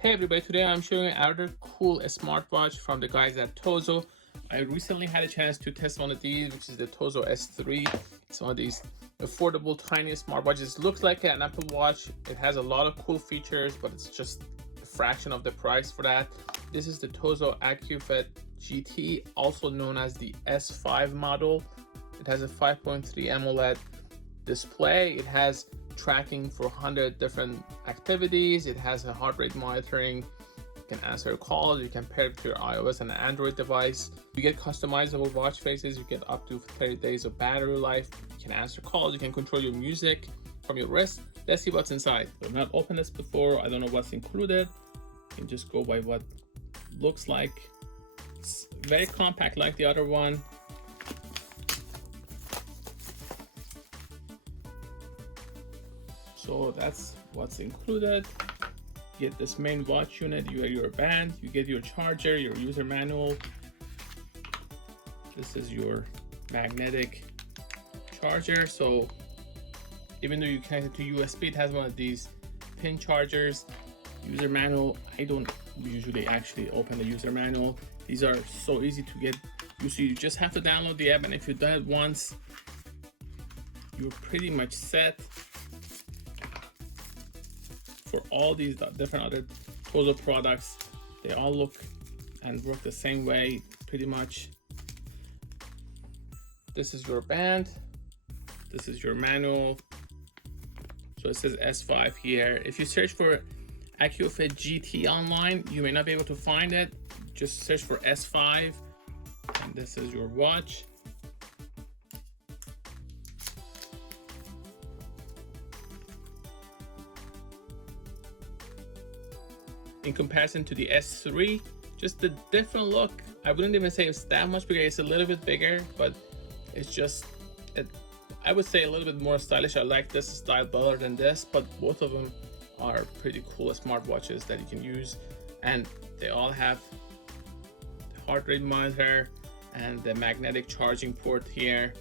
Hey everybody, today I'm showing you another cool smartwatch from the guys at Tozo. I recently had a chance to test one of these, which is the Tozo S3. It's one of these affordable, tiny smartwatches. It looks like an Apple Watch. It has a lot of cool features, but it's just a fraction of the price for that. This is the Tozo AcuFit GT, also known as the S5 model. It has a 5.3 AMOLED display. It has tracking for 100 different activities. It has a heart rate monitoring. You can answer calls. You can pair it to your iOS and Android device. You get customizable watch faces. You get up to 30 days of battery life. You can answer calls. You can control your music from your wrist. Let's see what's inside. I've not opened this before. I don't know what's included. You can just go by what it looks like. It's very compact like the other one. So that's what's included. You get this main watch unit, you get your band, you get your charger, your user manual. This is your magnetic charger. So even though you connect it to USB, it has one of these pin chargers. User manual, I don't usually actually open the user manual. These are so easy to get used to. You just have to download the app, and if you've done it once, you're pretty much set. For all these different other Tozo products, they all look and work the same way pretty much. This is your band, this is your manual. So it says S5 here. If you search for AcuFit GT online, you may not be able to find it. Just search for S5, and this is your watch. In comparison to the S3, just a different look. I wouldn't even say it's that much bigger. It's a little bit bigger, but it's just, I would say a little bit more stylish. I like this style better than this, but both of them are pretty cool smartwatches that you can use. And they all have the heart rate monitor and the magnetic charging port here.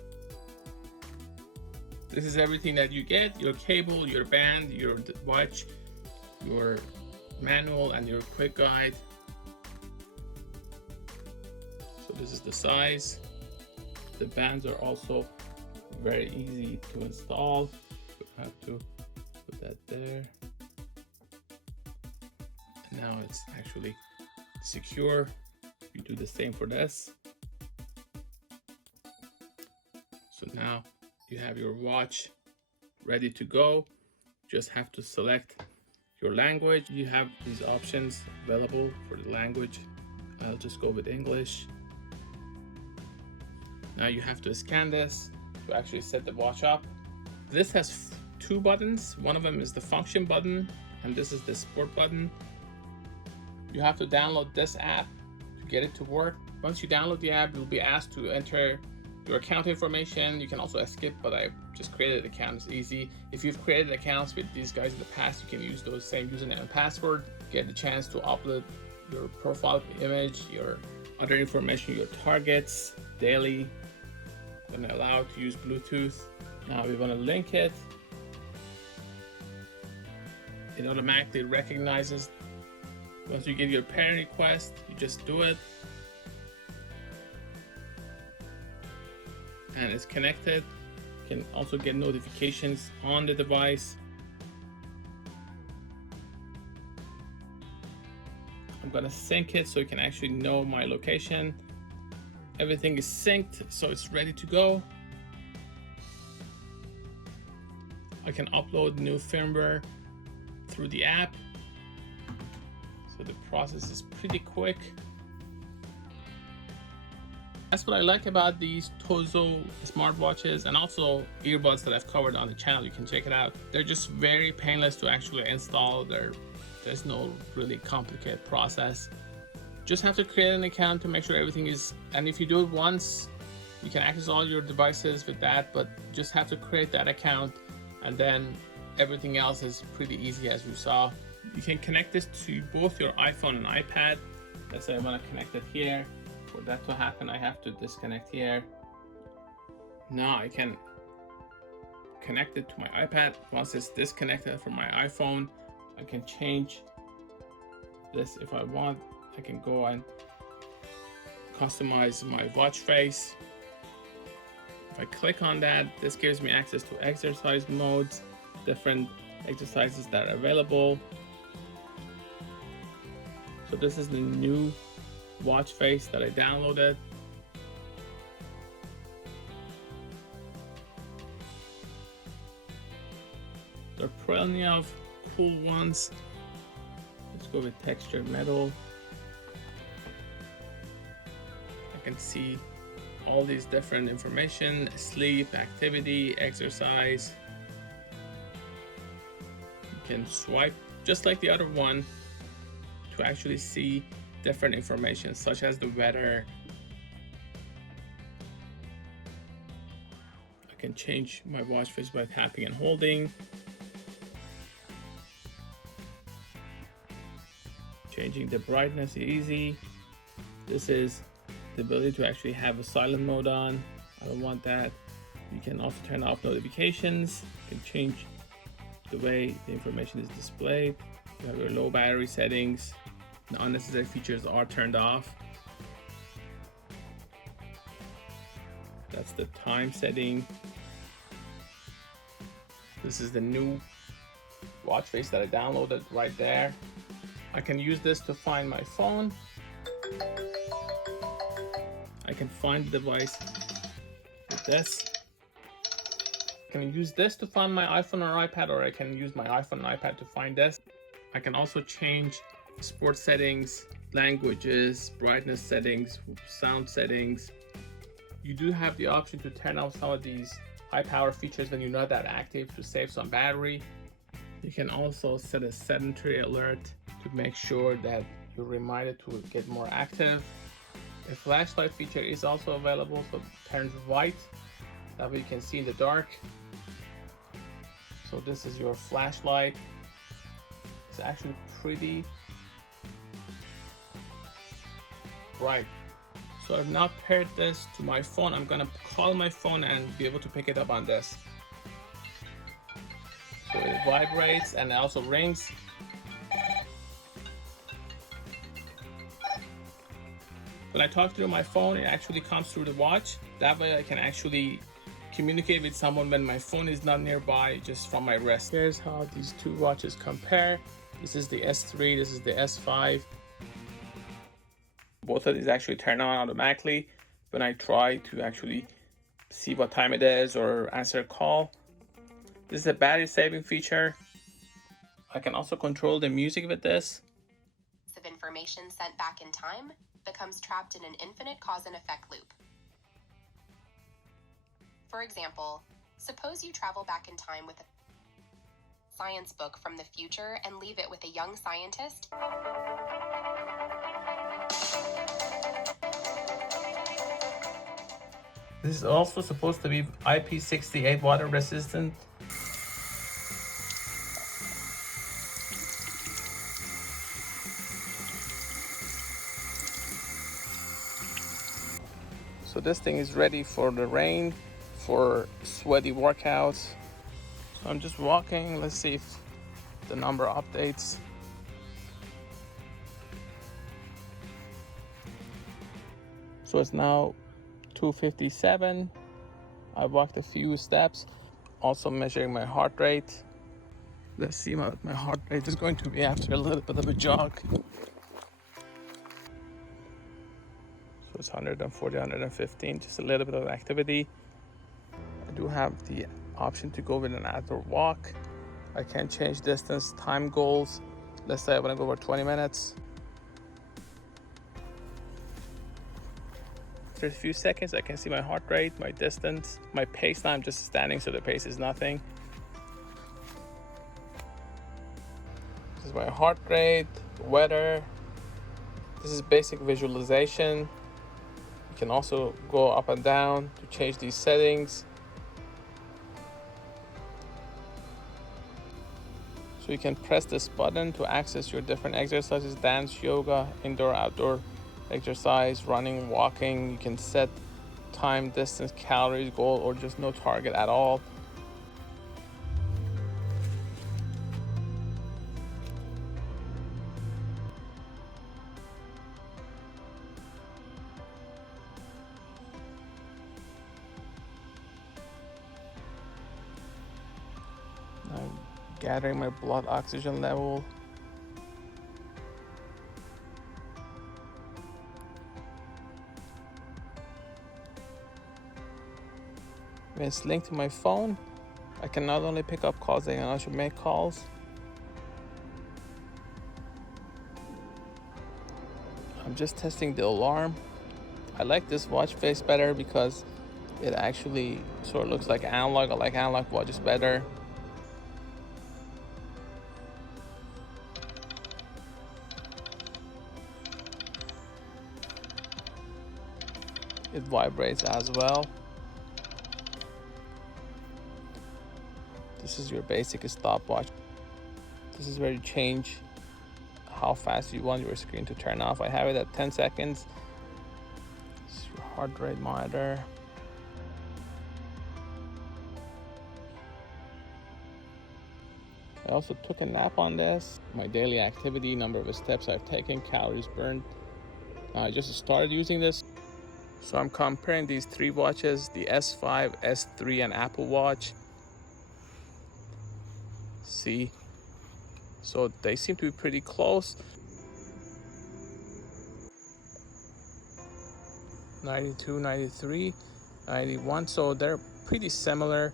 This is everything that you get: your cable, your band, your watch, your manual, and your quick guide. So this is the size. The bands are also very easy to install. You have to put that there. And now it's actually secure. You do the same for this. So now you have your watch ready to go. Just have to select your language. You have these options available for the language. I'll just go with English. Now you have to scan this to actually set the watch up. This has two buttons. One of them is the function button, and this is the sport button. You have to download this app to get it to work. Once you download the app, you'll be asked to enter your account information. You can also skip, but I just created an account. It's easy. If you've created accounts with these guys in the past, you can use those same username and password. Get the chance to upload your profile image, your other information, your targets, daily. I'm gonna allow to use Bluetooth. Now we want to link it. It automatically recognizes. Once you get your pairing request, you just do it. And it's connected. You can also get notifications on the device. I'm gonna sync it so you can actually know my location. Everything is synced, so it's ready to go. I can upload new firmware through the app. So the process is pretty quick. That's what I like about these Tozo smartwatches, and also earbuds that I've covered on the channel. You can check it out. They're just very painless to actually install. There's no really complicated process. Just have to create an account to make sure everything is, and if you do it once, you can access all your devices with that, but just have to create that account, and then everything else is pretty easy, as we saw. You can connect this to both your iPhone and iPad. Let's say I want to connect it here. For that to happen, I have to disconnect here. Now I can connect it to my iPad. Once it's disconnected from my iPhone, I can change this, if I want, I can go and customize my watch face. If I click on that, this gives me access to exercise modes, different exercises that are available. So this is the new watch face that I downloaded. There are plenty of cool ones. Let's go with textured metal. I can see all these different information: sleep, activity, exercise. You can swipe just like the other one to actually see different information such as the weather. I can change my watch face by tapping and holding. Changing the brightness is easy. This is the ability to actually have a silent mode on. I don't want that. You can also turn off notifications. You can change the way the information is displayed. You have your low battery settings. The unnecessary features are turned off. That's the time setting. This is the new watch face that I downloaded right there. I can use this to find my phone. I can find the device with this. I can use this to find my iPhone or iPad, or I can use my iPhone and iPad to find this. I can also change sports settings, languages, brightness settings, sound settings. You do have the option to turn off some of these high power features when you're not that active to save some battery. You can also set a sedentary alert to make sure that you're reminded to get more active. A flashlight feature is also available, so it turns white. That way you can see in the dark. So this is your flashlight. It's actually pretty bright. So I've now paired this to my phone. I'm gonna call my phone and be able to pick it up on this. So it vibrates and it also rings. When I talk through my phone, it actually comes through the watch. That way I can actually communicate with someone when my phone is not nearby, just from my wrist. Here's how these two watches compare. This is the S3, this is the S5. Both of these actually turn on automatically when I try to actually see what time it is or answer a call. This is a battery saving feature. I can also control the music with this. Of information sent back in time becomes trapped in an infinite cause and effect loop. For example, suppose you travel back in time with a science book from the future and leave it with a young scientist. This is also supposed to be IP68 water resistant. So this thing is ready for the rain, for sweaty workouts. So I'm just walking. Let's see if the number updates. So it's now 2:57. I walked a few steps, also measuring my heart rate. Let's see what my heart rate is going to be after a little bit of a jog. So it's 140, 115, just a little bit of activity. I do have the option to go with an outdoor walk. I can change distance, time goals. Let's say I want to go for 20 minutes. After a few seconds, I can see my heart rate, my distance, my pace. Now I'm just standing, so the pace is nothing. This is my heart rate, weather. This is basic visualization. You can also go up and down to change these settings. So you can press this button to access your different exercises: dance, yoga, indoor, outdoor exercise, running, walking. You can set time, distance, calories, goal, or just no target at all. gathering my blood oxygen level. When it's linked to my phone, I can not only pick up calls, I can also make calls. I'm just testing the alarm. I like this watch face better because it actually sort of looks like analog. I like analog watches better. It vibrates as well. This is your basic stopwatch. This is where you change how fast you want your screen to turn off. I have it at 10 seconds. This is your heart rate monitor. I also took a nap on this. My daily activity, number of steps I've taken, calories burned. I just started using this. So I'm comparing these three watches, the S5, S3, and Apple Watch. See, so they seem to be pretty close. 92, 93, 91, so they're pretty similar.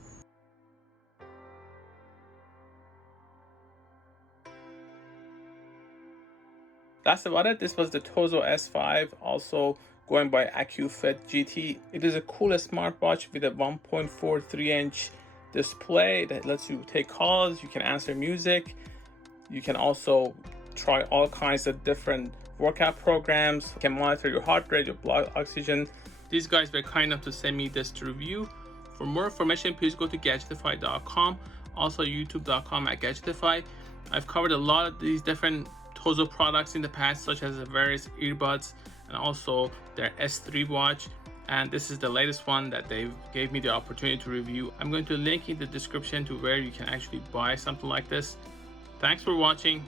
That's about it. This was the Tozo S5, also going by AcuFit GT. It is a cool smartwatch with a 1.43-inch display that lets you take calls, you can answer music, you can also try all kinds of different workout programs, you can monitor your heart rate, your blood oxygen. These guys were kind enough to send me this to review. For more information, please go to Gadgetify.com, also youtube.com/Gadgetify. I've covered a lot of these different Tozo products in the past, such as the various earbuds and also their S3 watch, and this is the latest one that they gave me the opportunity to review. I'm going to link in the description to where you can actually buy something like this. Thanks for watching.